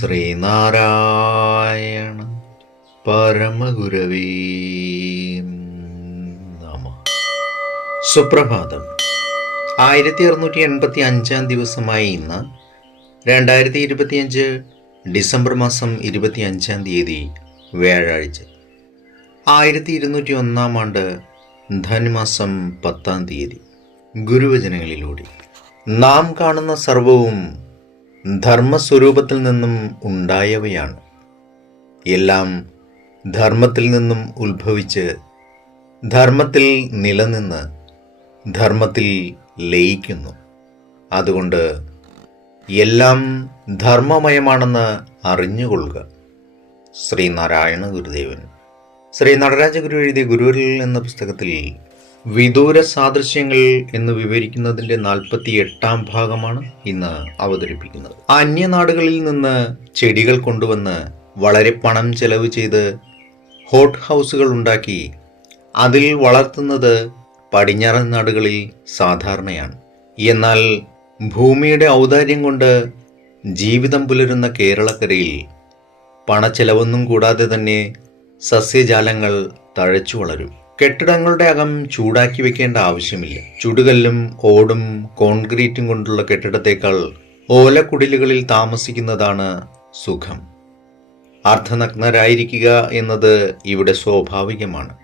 ശ്രീനാരായണ പരമഗുരവേ സുപ്രഭാതം. ആയിരത്തി അറുന്നൂറ്റി എൺപത്തി അഞ്ചാം ദിവസമായ ഇന്ന് രണ്ടായിരത്തി ഇരുപത്തിയഞ്ച് ഡിസംബർ മാസം ഇരുപത്തി അഞ്ചാം തീയതി വ്യാഴാഴ്ച. ആയിരത്തി ഇരുന്നൂറ്റി ഒന്നാം ആണ്ട് ധനുമാസം പത്താം തീയതി. ഗുരുവചനങ്ങളിലൂടെ. നാം കാണുന്ന സർവവും ധർമ്മസ്വരൂപത്തിൽ നിന്നും ഉണ്ടായവയാണ്. എല്ലാം ധർമ്മത്തിൽ നിന്നും ഉത്ഭവിച്ച് ധർമ്മത്തിൽ നിലനിന്ന് ധർമ്മത്തിൽ ലയിക്കുന്നു. അതുകൊണ്ട് എല്ലാം ധർമ്മമയമാണെന്ന് അറിഞ്ഞുകൊള്ളുക. ശ്രീനാരായണ ഗുരുദേവൻ. ശ്രീ നടരാജഗുരു എഴുതിയ ഗുരുവരിൽ എന്ന പുസ്തകത്തിൽ വിദൂര സാദൃശ്യങ്ങൾ എന്ന് വിവരിക്കുന്നതിന്റെ നാൽപ്പത്തി എട്ടാം ഭാഗമാണ് ഇന്ന് അവതരിപ്പിക്കുന്നത്. അന്യനാടുകളിൽ നിന്ന് ചെടികൾ കൊണ്ടുവന്ന് വളരെ പണം ചെലവ് ചെയ്ത് ഹോട്ട് ഹൗസുകൾ ഉണ്ടാക്കി അതിൽ വളർത്തുന്നത് പടിഞ്ഞാറൻ നാടുകളിൽ സാധാരണയാണ്. എന്നാൽ ഭൂമിയുടെ ഔദാര്യം കൊണ്ട് ജീവിതം പുലരുന്ന കേരളക്കരയിൽ പണച്ചെലവൊന്നും കൂടാതെ തന്നെ സസ്യജാലങ്ങൾ തഴച്ചു വളരും. കെട്ടിടങ്ങളുടെ അകം ചൂടാക്കി വെക്കേണ്ട ആവശ്യമില്ല. ചുടുകല്ലും ഓടും കോൺക്രീറ്റും കൊണ്ടുള്ള കെട്ടിടത്തേക്കാൾ ഓലക്കുടിലുകളിൽ താമസിക്കുന്നതാണ് സുഖം. അർദ്ധനഗ്നരായിരിക്കുക എന്നത് ഇവിടെ സ്വാഭാവികമാണ്.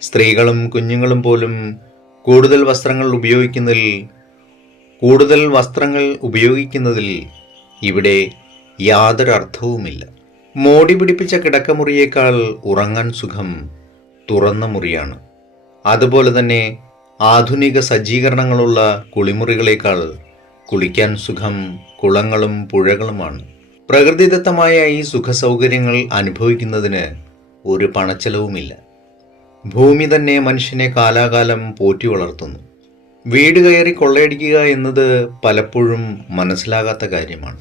സ്ത്രീകളും കുഞ്ഞുങ്ങളും പോലും കൂടുതൽ വസ്ത്രങ്ങൾ ഉപയോഗിക്കുന്നതിൽ കൂടുതൽ വസ്ത്രങ്ങൾ ഉപയോഗിക്കുന്നതിൽ ഇവിടെ യാതൊരു അർത്ഥവുമില്ല മോടി പിടിപ്പിച്ച കിടക്കമുറിയേക്കാൾ ഉറങ്ങാൻ സുഖം തുറന്ന മുറിയാണ്. അതുപോലെ തന്നെ ആധുനിക സജ്ജീകരണങ്ങളുള്ള കുളിമുറികളേക്കാൾ കുളിക്കാൻ സുഖം കുളങ്ങളും പുഴകളുമാണ്. പ്രകൃതിദത്തമായ ഈ സുഖസൗകര്യങ്ങൾ അനുഭവിക്കുന്നതിന് ഒരു പണച്ചെലവുമില്ല. ഭൂമി തന്നെ മനുഷ്യനെ കാലാകാലം പോറ്റി വളർത്തുന്നു. വീട് കയറി കൊള്ളയടിക്കുക എന്നത് പലപ്പോഴും മനസ്സിലാകാത്ത കാര്യമാണ്.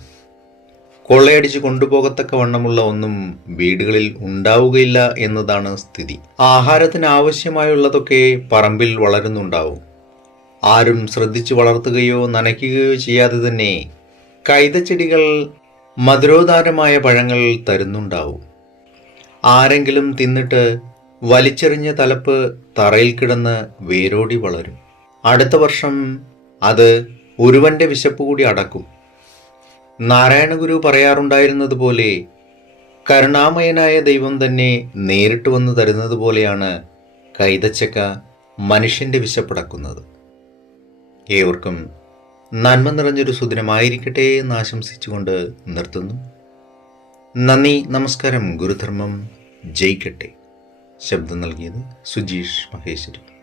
കൊള്ളയടിച്ച് കൊണ്ടുപോകത്തക്ക വണ്ണമുള്ള ഒന്നും വീടുകളിൽ ഉണ്ടാവുകയില്ല എന്നതാണ് സ്ഥിതി. ആഹാരത്തിന് ആവശ്യമായുള്ളതൊക്കെ പറമ്പിൽ വളരുന്നുണ്ടാവും. ആരും ശ്രദ്ധിച്ചു വളർത്തുകയോ നനയ്ക്കുകയോ ചെയ്യാതെ തന്നെ കൈതച്ചെടികൾ മധുരോദാരമായ പഴങ്ങൾ തരുന്നുണ്ടാവും. ആരെങ്കിലും തിന്നിട്ട് വലിച്ചെറിഞ്ഞ തലപ്പ് തറയിൽ കിടന്ന് വേരോടി വളരും. അടുത്ത വർഷം അത് ഒരുവന്റെ വിശപ്പ് കൂടി അടക്കും. നാരായണഗുരു പറയാറുണ്ടായിരുന്നത് പോലെ കരുണാമയനായ ദൈവം തന്നെ നേരിട്ട് വന്ന് തരുന്നത് പോലെയാണ് കൈതച്ചക്ക മനുഷ്യന്റെ വിശപ്പടക്കുന്നത്. ഏവർക്കും നന്മ നിറഞ്ഞൊരു സുദിനമായിരിക്കട്ടെ എന്ന് ആശംസിച്ചുകൊണ്ട് നിർത്തുന്നു. നന്ദി നമസ്കാരം ഗുരുധർമ്മം ജയിക്കട്ടെ. ശബ്ദം നൽകിയത് സുജീഷ് മഹേശ്വരി.